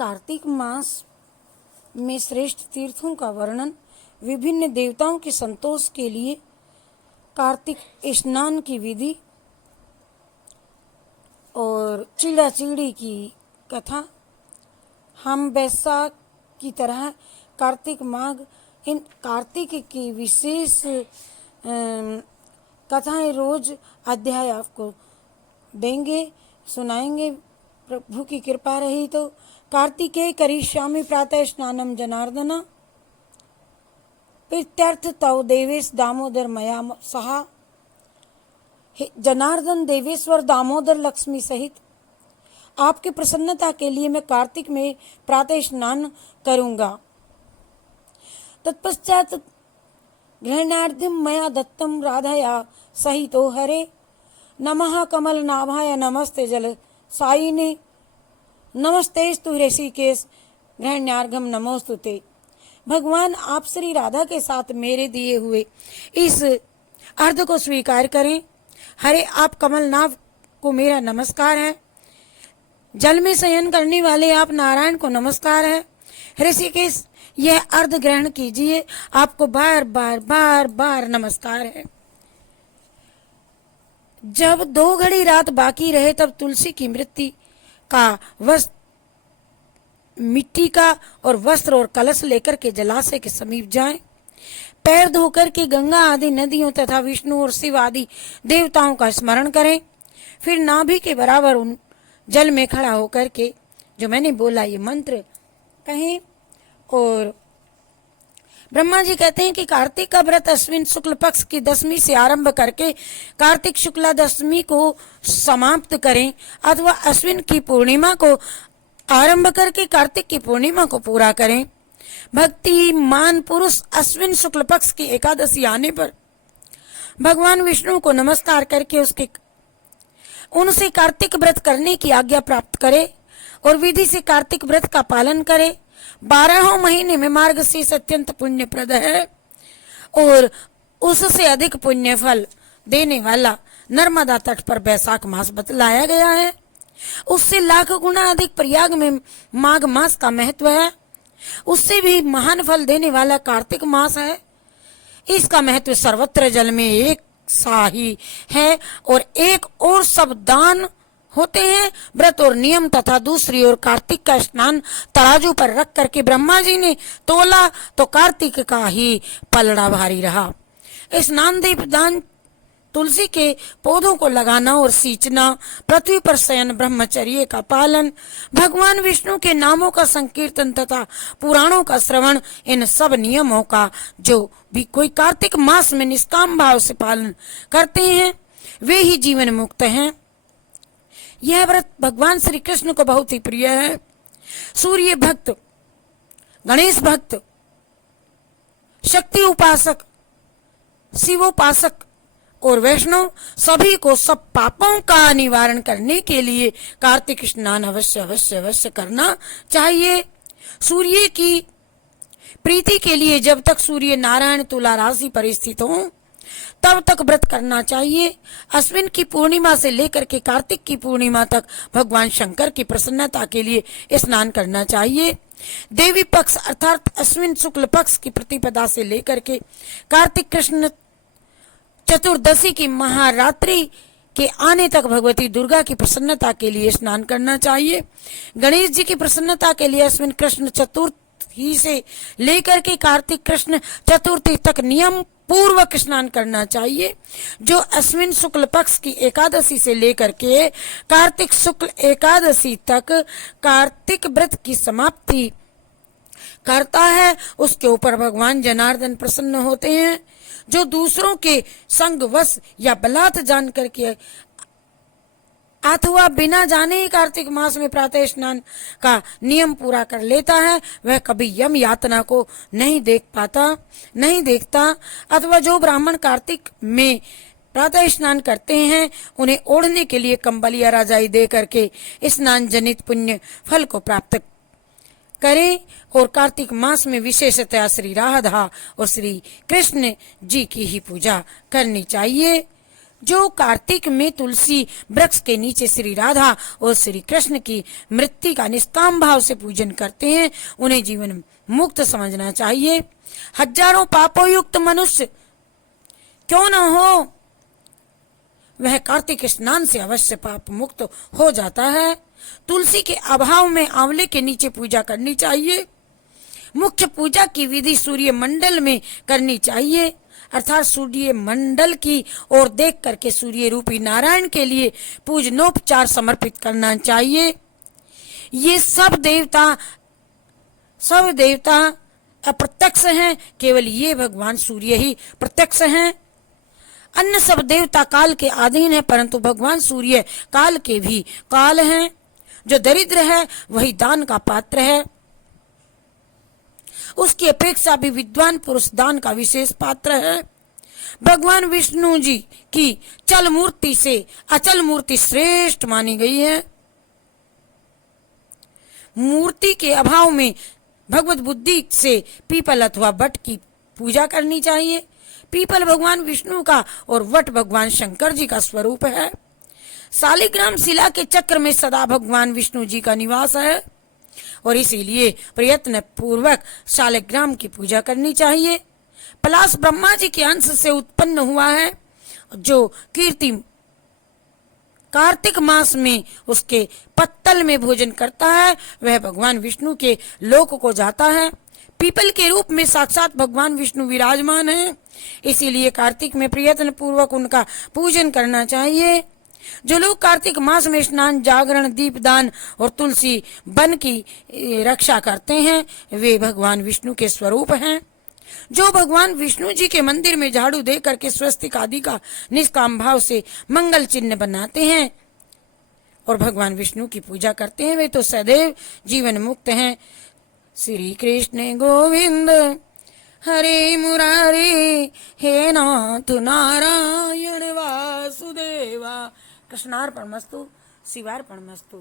कार्तिक मास में श्रेष्ठ तीर्थों का वर्णन, विभिन्न देवताओं के संतोष के लिए कार्तिक स्नान की विधि और चिड़ा चिड़ी की कथा। हम वैशाख की तरह कार्तिक माघ इन कार्तिक की विशेष कथाएं रोज अध्याय आपको देंगे, सुनाएंगे। प्रभु की कृपा रही तो कार्तिकेय करिष्यामि प्रातः स्नानम जनार्दन प्रीत्यर्थ तव देवेश दामोदर मया सहा। जनार्दन, देवेश्वर, दामोदर, लक्ष्मी सहित आपकी प्रसन्नता के लिए मैं कार्तिक में प्रातः स्नान करूंगा। तत्पश्चात ग्रहणार्ध्यम मया दत्तम राधया सहितो हरे। नमः कमल नाभाय नमस्ते जल साईने नमस्तेस्तु ऋषिकेश ग्रहण्यार्घम नमोस्तुते। भगवान आप श्री राधा के साथ मेरे दिए हुए इस अर्घ को स्वीकार करें। हरे आप कमलनाभ को मेरा नमस्कार है। जल में शयन करने वाले आप नारायण को नमस्कार है। ऋषिकेश यह अर्घ ग्रहण कीजिए, आपको बार बार बार बार नमस्कार है। जब 2 घड़ी रात बाकी रहे तब तुलसी की मृत्यु का वस्त्र, मिट्टी का और वस्त्र और कलश लेकर के जलाशय के समीप जाएं। पैर धोकर के गंगा आदि नदियों तथा विष्णु और शिव आदि देवताओं का स्मरण करें। फिर नाभि के बराबर उन जल में खड़ा होकर के जो मैंने बोला ये मंत्र कहें। और ब्रह्मा जी कहते हैं कि कार्तिक का व्रत अश्विन शुक्ल पक्ष की 10वीं से आरंभ करके कार्तिक शुक्ला 10वीं को समाप्त करें, अथवा अश्विन की पूर्णिमा को आरंभ करके कार्तिक की पूर्णिमा को पूरा करें। भक्तिमान पुरुष अश्विन शुक्ल पक्ष की एकादशी आने पर भगवान विष्णु को नमस्कार करके उनसे कार्तिक व्रत करने की आज्ञा प्राप्त करे और विधि से कार्तिक व्रत का पालन करे। 12 महीने में मार्गशीर्ष अत्यंत पुण्यप्रद है और उससे अधिक पुण्य फल देने वाला नर्मदा तट पर वैशाख मास बतलाया गया है। उससे लाख गुना अधिक प्रयाग में माघ मास का महत्व है। उससे भी महान फल देने वाला कार्तिक मास है। इसका महत्व सर्वत्र जल में एक सा ही है और एक और सब दान होते हैं व्रत और नियम तथा दूसरी ओर कार्तिक का स्नान तराजू पर रख करके ब्रह्मा जी ने तोला तो कार्तिक का ही पलड़ा भारी रहा। स्नान दीप दान, तुलसी के पौधों को लगाना और सींचना, पृथ्वी पर शयन, ब्रह्मचर्य का पालन, भगवान विष्णु के नामों का संकीर्तन तथा पुराणों का श्रवण, इन सब नियमों का जो भी कोई कार्तिक मास में निष्काम भाव से पालन करते हैं वे ही जीवन मुक्त हैं। यह व्रत भगवान श्री कृष्ण को बहुत ही प्रिय है। सूर्य भक्त, गणेश भक्त, शक्ति उपासक, शिवोपासक और वैष्णव सभी को सब पापों का निवारण करने के लिए कार्तिक स्नान अवश्य अवश्य अवश्य करना चाहिए। सूर्य की प्रीति के लिए जब तक सूर्य नारायण तुला राशि पर स्थित हो तब तक व्रत करना चाहिए। अश्विन की पूर्णिमा से लेकर के कार्तिक की पूर्णिमा तक भगवान शंकर की प्रसन्नता के लिए स्नान करना चाहिए। देवी पक्ष अर्थात अश्विन शुक्ल पक्ष की प्रतिपदा से लेकर के कार्तिक कृष्ण चतुर्दशी की महारात्रि के आने तक भगवती दुर्गा की प्रसन्नता के लिए स्नान करना चाहिए। गणेश जी की प्रसन्नता के लिए अश्विन कृष्ण चतुर्थी से लेकर के कार्तिक कृष्ण चतुर्थी तक नियम पूर्वक स्नान करना चाहिए। जो अश्विन शुक्ल पक्ष की एकादशी से लेकर के कार्तिक शुक्ल एकादशी तक कार्तिक व्रत की समाप्ति करता है उसके ऊपर भगवान जनार्दन प्रसन्न होते हैं। जो दूसरों के संग वश या बलात् जान करके अथवा बिना जाने ही कार्तिक मास में प्रातः स्नान का नियम पूरा कर लेता है वह कभी यम यातना को नहीं देखता। अथवा जो ब्राह्मण कार्तिक में प्रातः स्नान करते हैं उन्हें ओढ़ने के लिए कंबल या रजाई दे करके स्नान जनित पुण्य फल को प्राप्त करें। और कार्तिक मास में विशेषतया श्री राधा और श्री कृष्ण जी की ही पूजा करनी चाहिए। जो कार्तिक में तुलसी वृक्ष के नीचे श्री राधा और श्री कृष्ण की मृत्यु का निष्काम भाव से पूजन करते हैं, उन्हें जीवन मुक्त समझना चाहिए। हजारों पापों युक्त मनुष्य क्यों न हो, वह कार्तिक स्नान से अवश्य पाप मुक्त हो जाता है। तुलसी के अभाव में आंवले के नीचे पूजा करनी चाहिए। मुख्य पूजा की विधि सूर्य मंडल में करनी चाहिए, अर्थात सूर्य मंडल की ओर देख करके सूर्य रूपी नारायण के लिए पूजनोपचार समर्पित करना चाहिए। ये सब देवता अप्रत्यक्ष हैं, केवल ये भगवान सूर्य ही प्रत्यक्ष हैं। अन्य सब देवता काल के अधीन है, परंतु भगवान सूर्य काल के भी काल हैं। जो दरिद्र है वही दान का पात्र है, उसकी अपेक्षा भी विद्वान पुरुष दान का विशेष पात्र है। भगवान विष्णु जी की चल मूर्ति से अचल मूर्ति श्रेष्ठ मानी गई है। मूर्ति के अभाव में भगवत बुद्धि से पीपल अथवा वट की पूजा करनी चाहिए। पीपल भगवान विष्णु का और वट भगवान शंकर जी का स्वरूप है। शालिग्राम शिला के चक्र में सदा भगवान विष्णु जी का निवास है और इसीलिए प्रयत्न पूर्वक शालिग्राम की पूजा करनी चाहिए। पलाश ब्रह्मा जी के अंश से उत्पन्न हुआ है। जो कीर्ति कार्तिक मास में उसके पत्तल में भोजन करता है, वह भगवान विष्णु के लोक को जाता है। पीपल के रूप में साक्षात भगवान विष्णु विराजमान है, इसीलिए कार्तिक में प्रयत्न पूर्वक उनका पूजन करना चाहिए। जो लोग कार्तिक मास में स्नान, जागरण, दीपदान और तुलसी वन की रक्षा करते हैं, वे भगवान विष्णु के स्वरूप हैं। जो भगवान विष्णु जी के मंदिर में झाड़ू दे करके स्वस्तिक आदि का निष्काम भाव से मंगल चिन्ह बनाते हैं और भगवान विष्णु की पूजा करते हैं, वे तो सदैव जीवन मुक्त हैं। श्री कृष्ण गोविंद हरे मुरारी, हे नाथ नारायण वासुदेवा। कृष्णार्पणमस्तु, शिवार्पणमस्तु।